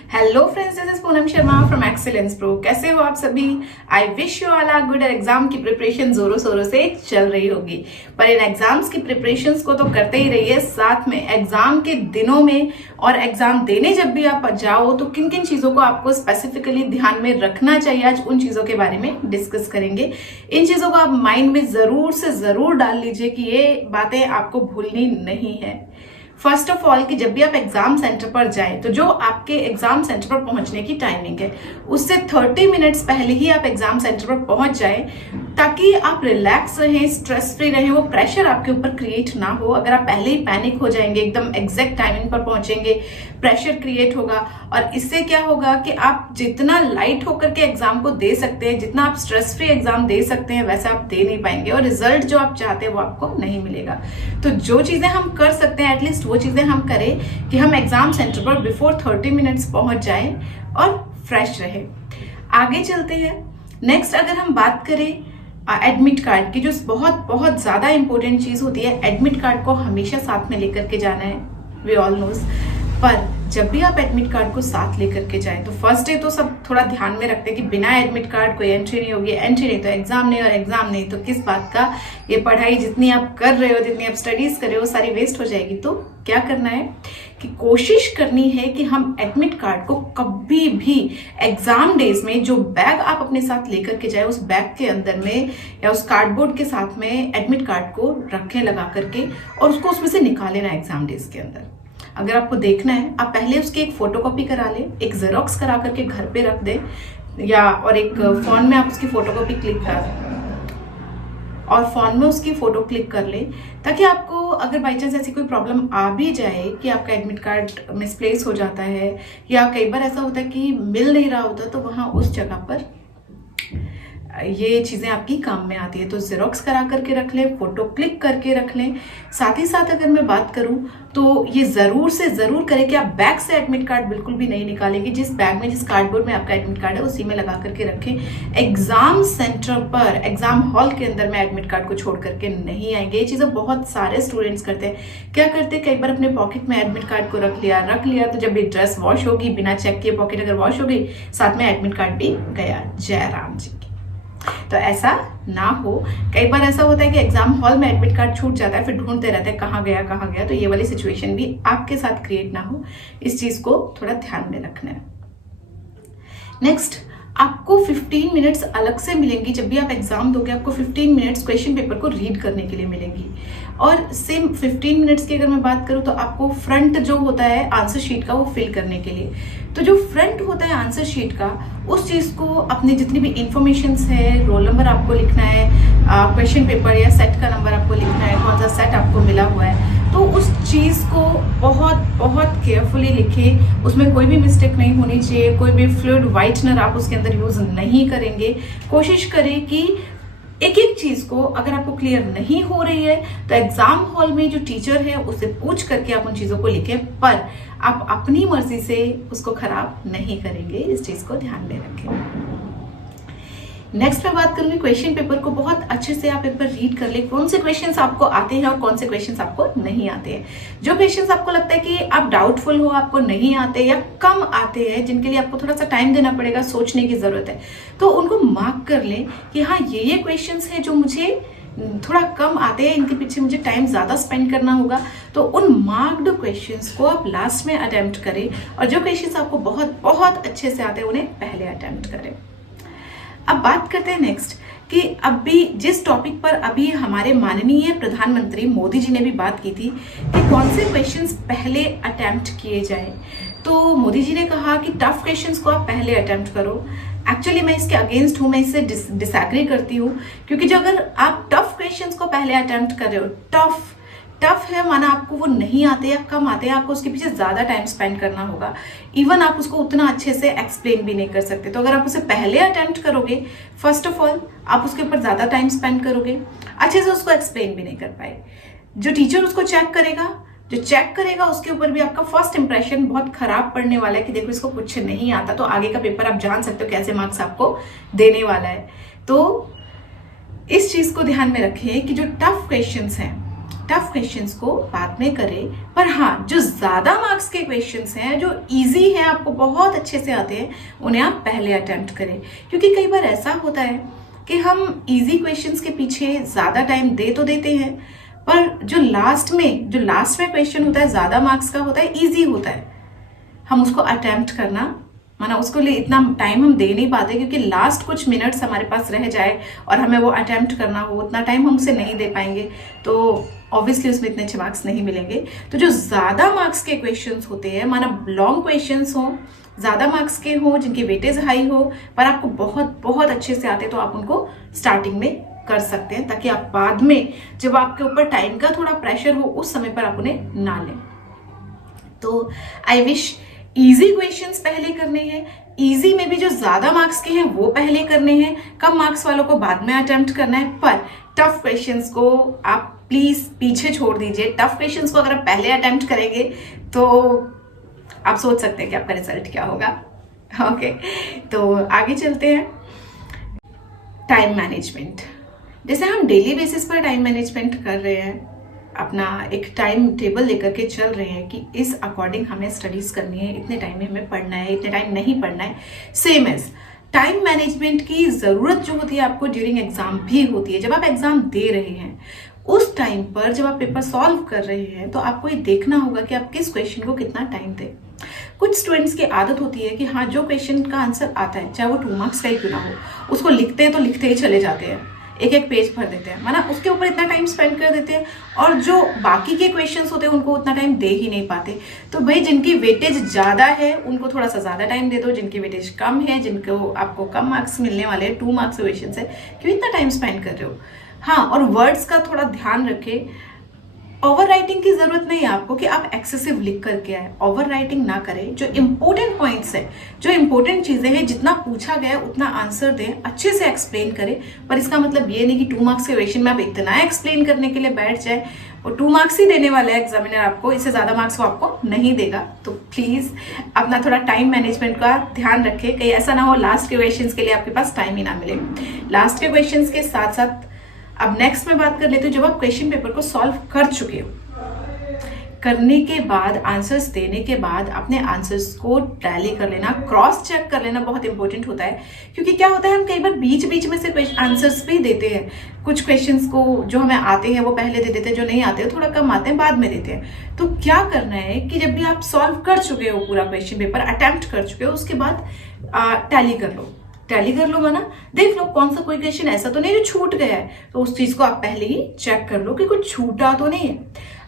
Hello friends, this is Poonam Sharma from excellence pro. कैसे हो आप सभी? I wish you all are good. Exam की प्रिपरेशन जोरों शोरों से चल रही होगी, पर इन एग्जाम्स की प्रिपरेशंस को तो करते ही रहिए, साथ में एग्जाम के दिनों में और एग्जाम देने जब भी आप जाओ तो किन किन चीज़ों को आपको स्पेसिफिकली ध्यान में रखना चाहिए, आज उन चीज़ों के बारे में डिस्कस करेंगे। इन चीज़ों को आप माइंड में ज़रूर से ज़रूर डाल लीजिए कि ये बातें आपको भूलनी नहीं है। फर्स्ट ऑफ ऑल कि जब भी आप एग्जाम सेंटर पर जाएं तो जो आपके एग्जाम सेंटर पर पहुंचने की टाइमिंग है उससे 30 मिनट्स पहले ही आप एग्जाम सेंटर पर पहुंच जाएं, ताकि आप रिलैक्स रहें, स्ट्रेस फ्री रहें, वो प्रेशर आपके ऊपर क्रिएट ना हो। अगर आप पहले ही पैनिक हो जाएंगे, एकदम एग्जैक्ट टाइमिंग पर पहुंचेंगे, प्रेशर क्रिएट होगा और इससे क्या होगा कि आप जितना लाइट होकर के एग्जाम को दे सकते हैं, जितना आप स्ट्रेस फ्री एग्जाम दे सकते हैं, वैसा आप दे नहीं पाएंगे और रिजल्ट जो आप चाहते हैं वो आपको नहीं मिलेगा। तो जो चीजें हम कर सकते हैं एटलीस्ट वो चीजें हम करें कि हम एग्जाम सेंटर पर बिफोर 30 मिनट्स पहुंच जाएं और फ्रेश रहे। आगे चलते हैं। नेक्स्ट अगर हम बात करें एडमिट कार्ड की, जो बहुत बहुत ज्यादा इंपॉर्टेंट चीज होती है, एडमिट कार्ड को हमेशा साथ में लेकर के जाना है, वी ऑल नोज। पर जब भी आप एडमिट कार्ड को साथ लेकर के जाएं तो फर्स्ट डे तो सब थोड़ा ध्यान में रखते हैं कि बिना एडमिट कार्ड कोई एंट्री नहीं होगी, एंट्री नहीं तो एग्जाम नहीं, और एग्जाम नहीं तो किस बात का। ये पढ़ाई जितनी आप कर रहे हो, जितनी आप स्टडीज कर रहे हो, सारी वेस्ट हो जाएगी। तो क्या करना है कि कोशिश करनी है कि हम एडमिट कार्ड को कभी भी एग्जाम डेज में जो बैग आप अपने साथ लेकर के जाए, उस बैग के अंदर में या उस कार्डबोर्ड के साथ में एडमिट कार्ड को रखें लगा करके, और उसको उसमें से निकाले ना एग्जाम डेज के अंदर। अगर आपको देखना है, आप पहले उसकी एक फोटोकॉपी करा लें, एक जेरोक्स करा करके घर पे रख दें, या और एक फोन में आप उसकी फोटोकॉपी क्लिक कर और फोन में उसकी फोटो क्लिक कर ले, ताकि आपको अगर बाई चांस ऐसी कोई प्रॉब्लम आ भी जाए कि आपका एडमिट कार्ड मिसप्लेस हो जाता है, या कई बार ऐसा होता है कि मिल नहीं रहा होता, तो वहां उस जगह पर ये चीज़ें आपकी काम में आती है। तो जेरोक्स करा करके रख लें, फोटो क्लिक करके रख लें। साथ ही साथ अगर मैं बात करूं तो ये ज़रूर से ज़रूर करें कि आप बैग से एडमिट कार्ड बिल्कुल भी नहीं निकालेंगे। जिस बैग में, जिस कार्डबोर्ड में आपका एडमिट कार्ड है, उसी में लगा करके रखें। एग्जाम सेंटर पर, एग्जाम हॉल के अंदर में एडमिट कार्ड को छोड़ करके नहीं आएंगे। ये चीज़ें बहुत सारे स्टूडेंट्स करते हैं। क्या करते हैं, कई बार अपने पॉकेट में एडमिट कार्ड को रख लिया, तो जब भी ड्रेस वॉश होगी, बिना चेक किए पॉकेट अगर वॉश हो गई, साथ में एडमिट कार्ड भी गया। जय राम जी। तो ऐसा ना हो। कई बार ऐसा होता है कि एग्जाम हॉल में एडमिट कार्ड छूट जाता है, फिर ढूंढते रहते हैं कहाँ गया। तो ये वाली सिचुएशन भी आपके साथ क्रिएट ना हो, इस चीज को थोड़ा ध्यान में रखना है। नेक्स्ट, आपको 15 मिनट्स अलग से मिलेंगी। जब भी आप एग्जाम दोगे आपको 15 मिनट्स क्वेश्चन पेपर को रीड करने के लिए मिलेंगी। और सेम 15 मिनट्स की अगर मैं बात करूं तो आपको फ्रंट जो होता है आंसर शीट का, वो फिल करने के लिए, तो जो फ्रंट होता है आंसर शीट का, उस चीज़ को अपनी जितनी भी इंफॉर्मेशन है, रोल नंबर आपको लिखना है, क्वेश्चन पेपर या सेट का नंबर आपको लिखना है, कौन सा सेट आपको मिला हुआ है, तो उस चीज़ को बहुत बहुत केयरफुली लिखें। उसमें कोई भी मिस्टेक नहीं होनी चाहिए, कोई भी फ्लूइड वाइटनर आप उसके अंदर यूज़ नहीं करेंगे। कोशिश करें कि एक एक चीज को अगर आपको क्लियर नहीं हो रही है तो एग्जाम हॉल में जो टीचर है उससे पूछ करके आप उन चीजों को लिखें, पर आप अपनी मर्जी से उसको खराब नहीं करेंगे। इस चीज को ध्यान में रखें। नेक्स्ट मैं बात करूंगी क्वेश्चन पेपर को बहुत अच्छे से आप एक बार रीड कर ले, कौन से क्वेश्चंस आपको आते हैं और कौन से क्वेश्चंस आपको नहीं आते हैं। जो क्वेश्चंस आपको लगता है कि आप डाउटफुल हो, आपको नहीं आते या कम आते हैं, जिनके लिए आपको थोड़ा सा टाइम देना पड़ेगा, सोचने की जरूरत है, तो उनको मार्क कर लें कि हाँ ये क्वेश्चंस हैं जो मुझे थोड़ा कम आते हैं, इनके पीछे मुझे टाइम ज्यादा स्पेंड करना होगा। तो उन मार्क्ड क्वेश्चंस को आप लास्ट में अटेम्प्ट करें, और जो क्वेश्चंस आपको बहुत बहुत अच्छे से आते हैं उन्हें पहले अटेम्प्ट करें। अब बात करते हैं नेक्स्ट कि अभी जिस टॉपिक पर अभी हमारे माननीय प्रधानमंत्री मोदी जी ने भी बात की थी कि कौन से क्वेश्चंस पहले अटेम्प्ट किए जाए, तो मोदी जी ने कहा कि टफ क्वेश्चंस को आप पहले अटेम्प्ट करो। एक्चुअली मैं इसके अगेंस्ट हूँ, मैं इससे डिसएग्री करती हूँ, क्योंकि जो अगर आप टफ क्वेश्चंस को पहले अटेम्प्ट कर रहे हो, टफ है माना आपको वो नहीं आते या कम आते हैं, आपको उसके पीछे ज्यादा टाइम स्पेंड करना होगा, इवन आप उसको उतना अच्छे से एक्सप्लेन भी नहीं कर सकते। तो अगर आप उसे पहले अटेम्प्ट करोगे, फर्स्ट ऑफ ऑल आप उसके ऊपर ज्यादा टाइम स्पेंड करोगे, अच्छे से उसको एक्सप्लेन भी नहीं कर पाए। जो टीचर उसको चेक करेगा उसके ऊपर भी आपका फर्स्ट इंप्रेशन बहुत खराब पड़ने वाला है कि देखो इसको कुछ नहीं आता, तो आगे का पेपर आप जान सकते हो कैसे मार्क्स आपको देने वाला है। तो इस चीज को ध्यान में रखें कि जो टफ क्वेश्चंस हैं, टफ क्वेश्चंस को बाद में करें, पर हाँ जो ज़्यादा मार्क्स के क्वेश्चंस हैं, जो इजी हैं, आपको बहुत अच्छे से आते हैं, उन्हें आप पहले अटेम्प्ट करें। क्योंकि कई बार ऐसा होता है कि हम इजी क्वेश्चंस के पीछे ज़्यादा टाइम दे तो देते हैं, पर जो लास्ट में क्वेश्चन होता है ज़्यादा मार्क्स का होता है, ईजी होता है, हम उसको अटेम्प्ट करना माना उसको लिए इतना टाइम हम दे नहीं पाते, क्योंकि लास्ट कुछ मिनट्स हमारे पास रह जाए और हमें वो अटेम्प्ट करना हो, उतना टाइम हम उसे नहीं दे पाएंगे, तो ऑब्वियसली उसमें इतने अच्छे मार्क्स नहीं मिलेंगे। तो जो ज़्यादा मार्क्स के क्वेश्चंस होते हैं, माना लॉन्ग क्वेश्चंस हो, ज़्यादा मार्क्स के हो, जिनकी वेटेज हाई हो, पर आपको बहुत बहुत अच्छे से आते, तो आप उनको स्टार्टिंग में कर सकते हैं, ताकि आप बाद में जब आपके ऊपर टाइम का थोड़ा प्रेशर हो, उस समय पर आप उन्हें ना लें। तो आई विश इजी क्वेश्चंस पहले करने हैं, इजी में भी जो ज्यादा मार्क्स के हैं वो पहले करने हैं, कम मार्क्स वालों को बाद में अटेम्प्ट करना है, पर टफ क्वेश्चंस को आप प्लीज पीछे छोड़ दीजिए। टफ क्वेश्चंस को अगर आप पहले अटेम्प्ट करेंगे तो आप सोच सकते हैं कि आपका रिजल्ट क्या होगा। ओके, तो आगे चलते हैं। टाइम मैनेजमेंट, जैसे हम डेली बेसिस पर टाइम मैनेजमेंट कर रहे हैं, अपना एक टाइम टेबल लेकर के चल रहे हैं कि इस अकॉर्डिंग हमें स्टडीज करनी है, इतने टाइम में हमें पढ़ना है, इतने टाइम नहीं पढ़ना है। सेम एज टाइम मैनेजमेंट की ज़रूरत जो होती है आपको ड्यूरिंग एग्जाम भी होती है। जब आप एग्जाम दे रहे हैं उस टाइम पर, जब आप पेपर सॉल्व कर रहे हैं, तो आपको ये देखना होगा कि आप किस क्वेश्चन को कितना टाइम दें। कुछ स्टूडेंट्स की आदत होती है कि हाँ जो क्वेश्चन का आंसर आता है, चाहे वो 2 मार्क्स का ही क्यों ना हो, उसको लिखते हैं तो लिखते ही चले जाते हैं, एक एक पेज भर देते हैं, माना उसके ऊपर इतना टाइम स्पेंड कर देते हैं, और जो बाकी के क्वेश्चंस होते हैं उनको उतना टाइम दे ही नहीं पाते। तो भाई जिनकी वेटेज ज़्यादा है उनको थोड़ा सा ज़्यादा टाइम दे दो, जिनकी वेटेज कम है, जिनको आपको कम मार्क्स मिलने वाले हैं, 2 मार्क्स क्वेश्चन है, क्यों इतना टाइम स्पेंड कर रहे हो। हाँ, और वर्ड्स का थोड़ा ध्यान रखें। ओवर राइटिंग की जरूरत नहीं है आपको कि आप एक्सेसिव लिख करके आए, ओवर राइटिंग ना करें। जो इंपॉर्टेंट पॉइंट्स है, जो इंपॉर्टेंट चीजें हैं, जितना पूछा गया उतना आंसर दें, अच्छे से एक्सप्लेन करें। पर इसका मतलब ये नहीं कि 2 मार्क्स के क्वेश्चन में आप इतना एक्सप्लेन करने के लिए बैठ जाए, और 2 मार्क्स ही देने वाला है एग्जामिनर आपको, इससे ज्यादा मार्क्स वो आपको नहीं देगा। तो प्लीज अपना थोड़ा टाइम मैनेजमेंट का ध्यान रखें, कहीं ऐसा ना हो लास्ट के क्वेश्चन के लिए आपके पास टाइम ही ना मिले। लास्ट के क्वेश्चन के साथ साथ अब नेक्स्ट में बात कर लेते हो, जब आप क्वेश्चन पेपर को सॉल्व कर चुके हो, करने के बाद आंसर्स देने के बाद अपने आंसर्स को टैली कर लेना, क्रॉस चेक कर लेना बहुत इंपॉर्टेंट होता है। क्योंकि क्या होता है, हम कई बार बीच बीच में से आंसर्स भी देते हैं, कुछ क्वेश्चंस को जो हमें आते हैं वो पहले दे देते हैं, जो नहीं आते हैं थोड़ा कम आते हैं बाद में देते हैं। तो क्या करना है कि जब भी आप सॉल्व कर चुके हो, पूरा क्वेश्चन पेपर अटेम्प्ट कर चुके हो, उसके बाद टैली कर लो। टैली कर लो माना देख लो कौन सा कोई क्वेश्चन ऐसा तो नहीं जो छूट गया है, तो उस चीज को आप पहले ही चेक कर लो कि कुछ छूटा तो नहीं है।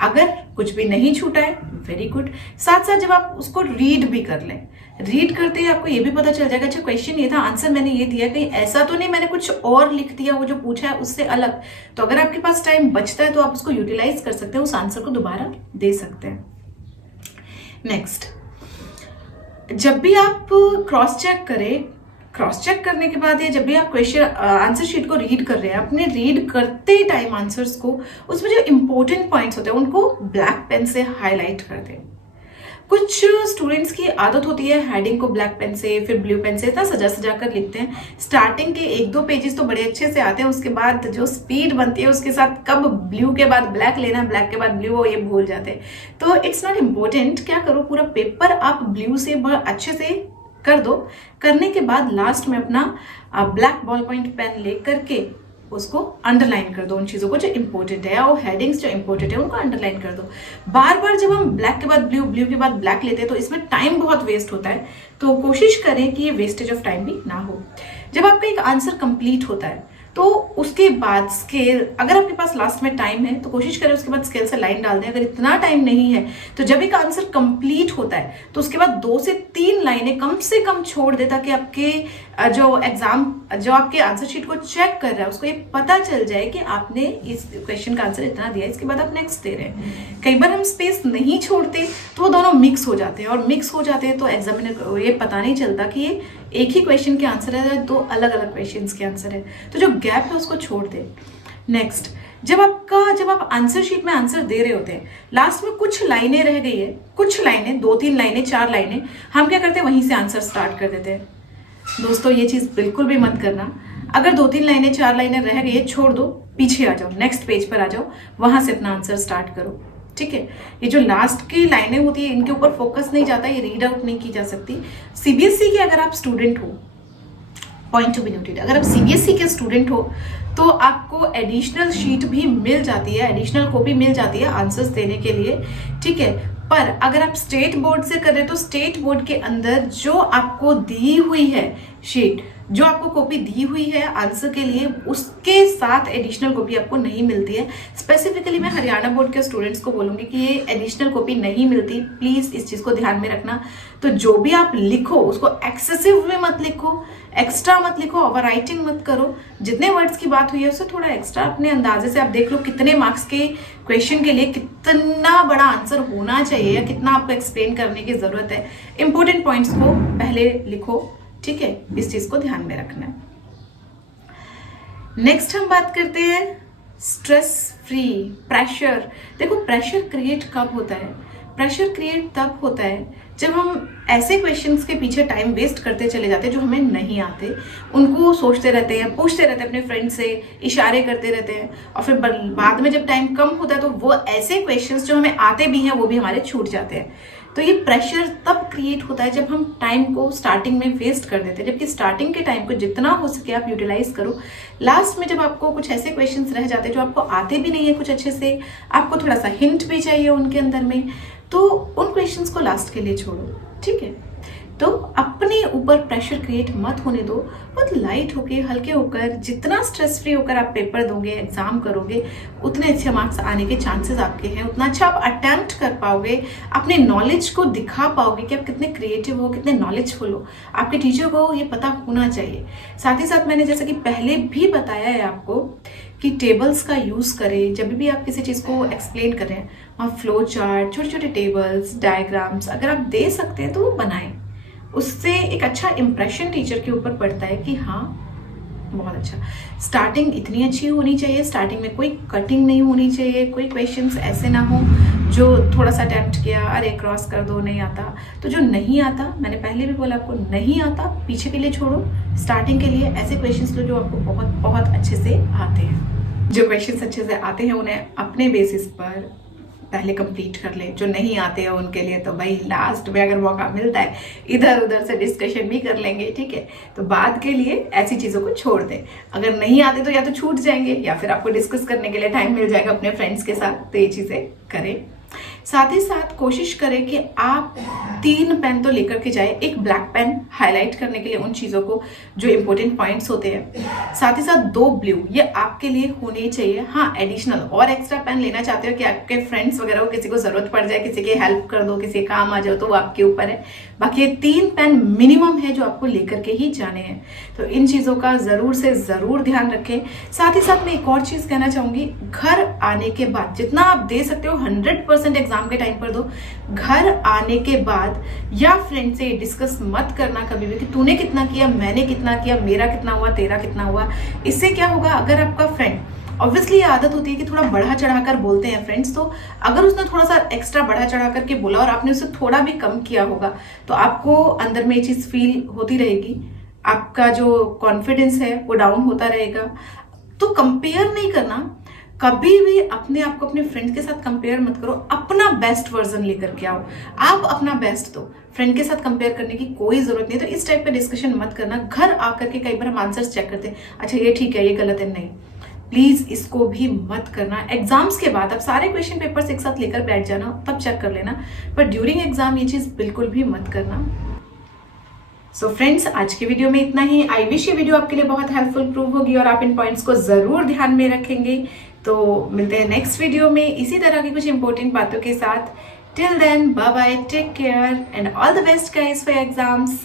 अगर कुछ भी नहीं छूटा है, वेरी गुड। साथ साथ जब आप उसको रीड भी कर लें, रीड करते ही आपको ये भी पता चल जाएगा, अच्छा क्वेश्चन ये था, आंसर मैंने ये दिया, कहीं ऐसा तो नहीं मैंने कुछ और लिख दिया, वो जो पूछा है उससे अलग। तो अगर आपके पास टाइम बचता है तो आप उसको यूटिलाइज कर सकते हैं, उस आंसर को दोबारा दे सकते हैं। नेक्स्ट, जब भी आप क्रॉस चेक करें, क्रॉस चेक करने के बाद या जब भी आप क्वेश्चन आंसर शीट को रीड कर रहे हैं, अपने रीड करते टाइम आंसर्स को, उसमें जो इंपॉर्टेंट पॉइंट्स होते हैं उनको ब्लैक पेन से हाईलाइट कर दें। कुछ स्टूडेंट्स की आदत होती है हेडिंग को ब्लैक पेन से फिर ब्लू पेन से इतना सजा सजा कर लिखते हैं। स्टार्टिंग के 1-2 पेजेस तो बड़े अच्छे से आते हैं, उसके बाद जो स्पीड बनती है उसके साथ कब ब्लू के बाद ब्लैक लेना, ब्लैक के बाद ब्लू, वो ये भूल जाते हैं। तो इट्स नॉट इम्पोर्टेंट, क्या करो पूरा पेपर आप ब्लू से बहुत अच्छे से कर दो। करने के बाद लास्ट में अपना ब्लैक बॉल पॉइंट पेन ले करके उसको अंडरलाइन कर दो, उन चीज़ों को जो इंपॉर्टेंट है, और हेडिंग्स जो इंपॉर्टेंट है उनको अंडरलाइन कर दो। बार बार जब हम ब्लैक के बाद ब्लू, ब्लू के बाद ब्लैक लेते हैं तो इसमें टाइम बहुत वेस्ट होता है, तो कोशिश करें कि ये वेस्टेज ऑफ टाइम भी ना हो। जब आपका एक आंसर कंप्लीट होता है तो उसके बाद स्केल, अगर आपके पास लास्ट में टाइम है तो कोशिश करें उसके बाद स्केल से लाइन डाल दें। अगर इतना टाइम नहीं है तो जब एक आंसर कंप्लीट होता है तो उसके बाद 2 से 3 लाइनें कम से कम छोड़ दे, ताकि आपके जो आपके आंसर शीट को चेक कर रहा है उसको ये पता चल जाए कि आपने इस क्वेश्चन का आंसर इतना दिया, इसके बाद आप नेक्स्ट दे रहे हैं। कई बार हम स्पेस नहीं छोड़ते तो वो दोनों मिक्स हो जाते हैं, और मिक्स हो जाते हैं तो एग्जामिनर को ये पता नहीं चलता कि ये एक ही क्वेश्चन के आंसर है, 2 अलग अलग क्वेश्चंस के आंसर है। तो जो गैप है उसको छोड़ दे। नेक्स्ट, जब आप आंसर शीट में आंसर दे रहे होते हैं, लास्ट में कुछ लाइनें रह गई है, कुछ लाइनें 2-3 लाइनें 4 लाइनें, हम क्या करते हैं वहीं से आंसर स्टार्ट कर देते हैं। दोस्तों ये चीज़ बिल्कुल भी मत करना। अगर 2-3 लाइनें 4 लाइनें रह गई है, छोड़ दो, पीछे आ जाओ, नेक्स्ट पेज पर आ जाओ, वहां से अपना आंसर स्टार्ट करो। ठीक है, ये जो लास्ट की लाइनें होती है इनके ऊपर फोकस नहीं जाता, ये रीड आउट नहीं की जा सकती। सीबीएसई के अगर आप स्टूडेंट हो, पॉइंट टू बी नोटेड, अगर आप सीबीएसई के स्टूडेंट हो तो आपको एडिशनल शीट भी मिल जाती है, एडिशनल कॉपी मिल जाती है आंसर्स देने के लिए। ठीक है, पर अगर आप स्टेट बोर्ड से कर रहे हो तो स्टेट बोर्ड के अंदर जो आपको दी हुई है शीट, जो आपको कॉपी दी हुई है आंसर के लिए, उसके साथ एडिशनल कॉपी आपको नहीं मिलती है। स्पेसिफिकली मैं हरियाणा बोर्ड के स्टूडेंट्स को बोलूंगी कि ये एडिशनल कॉपी नहीं मिलती, प्लीज इस चीज को ध्यान में रखना। तो जो भी आप लिखो उसको एक्सेसिव में मत लिखो, एक्स्ट्रा मत लिखो, ओवर राइटिंग मत करो। जितने वर्ड्स की बात हुई है उससे थोड़ा एक्स्ट्रा अपने अंदाजे से आप देख लो कितने मार्क्स के क्वेश्चन के लिए कितना बड़ा आंसर होना चाहिए या कितना आपको एक्सप्लेन करने की जरूरत है। इंपॉर्टेंट पॉइंट्स को पहले लिखो। ठीक है, इस चीज को ध्यान में रखना है। नेक्स्ट हम बात करते हैं स्ट्रेस फ्री प्रेशर। देखो, प्रेशर क्रिएट कब होता है? प्रेशर क्रिएट तब होता है जब हम ऐसे क्वेश्चंस के पीछे टाइम वेस्ट करते चले जाते हैं जो हमें नहीं आते, उनको सोचते रहते हैं, पूछते रहते हैं अपने फ्रेंड से, इशारे करते रहते हैं, और फिर बाद में जब टाइम कम होता है तो वो ऐसे क्वेश्चंस जो हमें आते भी हैं वो भी हमारे छूट जाते हैं। तो ये प्रेशर तब क्रिएट होता है जब हम टाइम को स्टार्टिंग में वेस्ट कर देते हैं, जबकि स्टार्टिंग के टाइम को जितना हो सके आप यूटिलाइज करो। लास्ट में जब आपको कुछ ऐसे क्वेश्चंस रह जाते हैं जो आपको आते भी नहीं है कुछ अच्छे से, आपको थोड़ा सा हिंट भी चाहिए उनके अंदर में, तो उन क्वेश्चंस को लास्ट के लिए छोड़ो। ठीक है, तो अपने ऊपर प्रेशर क्रिएट मत होने दो। बहुत लाइट होके, हल्के होकर, जितना स्ट्रेस फ्री होकर आप पेपर दोगे, एग्जाम करोगे, उतने अच्छे मार्क्स आने के चांसेस आपके हैं, उतना अच्छा आप अटेम्प्ट कर पाओगे, अपने नॉलेज को दिखा पाओगे कि आप कितने क्रिएटिव हो, कितने नॉलेजफुल हो। आपके टीचर को ये पता होना चाहिए। साथ ही साथ मैंने जैसे कि पहले भी बताया है आपको कि टेबल्स का यूज करें जब भी आप किसी चीज को एक्सप्लेन कर रहे हैं। वहाँ फ्लो चार्ट, छोटे छोटे टेबल्स, डायग्राम्स अगर आप दे सकते हैं तो वो बनाएं। उससे एक अच्छा इंप्रेशन टीचर के ऊपर पड़ता है कि हाँ बहुत अच्छा। स्टार्टिंग इतनी अच्छी होनी चाहिए, स्टार्टिंग में कोई कटिंग नहीं होनी चाहिए, कोई क्वेश्चंस ऐसे ना हो जो थोड़ा सा अटेम्प्ट किया, अरे क्रॉस कर दो, नहीं आता। तो जो नहीं आता, मैंने पहले भी बोला आपको, नहीं आता पीछे के लिए छोड़ो, स्टार्टिंग के लिए ऐसे क्वेश्चंस लो जो आपको बहुत बहुत अच्छे से आते हैं। जो क्वेश्चंस अच्छे से आते हैं उन्हें अपने बेसिस पर पहले कंप्लीट कर ले। जो नहीं आते हैं उनके लिए तो भाई लास्ट में अगर मौका मिलता है इधर उधर से डिस्कशन भी कर लेंगे। ठीक है, तो बाद के लिए ऐसी चीजों को छोड़ दें। अगर नहीं आते तो या तो छूट जाएंगे या फिर आपको डिस्कस करने के लिए टाइम मिल जाएगा अपने फ्रेंड्स के साथ, तो ये चीजें करें। साथ ही साथ कोशिश करें कि आप 3 पेन तो लेकर के जाए, एक ब्लैक पेन हाईलाइट करने के लिए उन चीजों को जो इंपॉर्टेंट पॉइंट्स होते हैं, साथ ही साथ 2 ब्लू, ये आपके लिए होने चाहिए। हाँ, एडिशनल और एक्स्ट्रा पेन लेना चाहते हो कि आपके फ्रेंड्स वगैरह को किसी को जरूरत पड़ जाए, किसी की हेल्प कर दो, किसी काम आ जाओ, तो वो आपके ऊपर है। बाकी ये 3 पेन मिनिमम है जो आपको लेकर के ही जाने हैं। तो इन चीजों का जरूर से जरूर ध्यान रखें। साथ ही साथ मैं एक और चीज कहना चाहूंगी, घर आने के बाद जितना आप दे सकते हो 100% एग्जाम के टाइम पर दो। घर आने के बाद या फ्रेंड से डिस्कस मत करना कभी भी कि तूने कितना किया, मैंने कितना किया, मेरा कितना हुआ, तेरा कितना हुआ। इससे क्या होगा, अगर आपका फ्रेंड, ऑब्वियसली आदत होती है कि थोड़ा बढ़ा चढ़ाकर बोलते हैं फ्रेंड्स, तो अगर उसने थोड़ा सा एक्स्ट्रा बढ़ा चढ़ा करके बोला और आपने उसे थोड़ा भी कम किया होगा तो आपको अंदर में ये चीज फील होती रहेगी, आपका जो कॉन्फिडेंस है वो डाउन होता रहेगा। तो कंपेयर नहीं करना, कभी भी अपने आप को अपने फ्रेंड के साथ कंपेयर मत करो। अपना बेस्ट वर्जन लेकर के आओ, आप अपना बेस्ट दो, फ्रेंड के साथ कंपेयर करने की कोई जरूरत नहीं। तो इस टाइप का डिस्कशन मत करना। घर आकर के कई बार हम आंसर्स चेक करते हैं, अच्छा ये ठीक है, ये गलत है, नहीं, प्लीज इसको भी मत करना। एग्जाम्स के बाद आप सारे क्वेश्चन पेपर्स एक साथ लेकर बैठ जाना, तब चेक कर लेना, पर ड्यूरिंग एग्जाम ये चीज बिल्कुल भी मत करना। सो फ्रेंड्स, आज के वीडियो में इतना ही। आई विश ये वीडियो आपके लिए बहुत हेल्पफुल प्रूव होगी और आप इन पॉइंट्स को जरूर ध्यान में रखेंगे। तो मिलते हैं नेक्स्ट वीडियो में इसी तरह की कुछ इंपॉर्टेंट बातों के साथ। Till then, bye bye, take care and all the best guys for exams.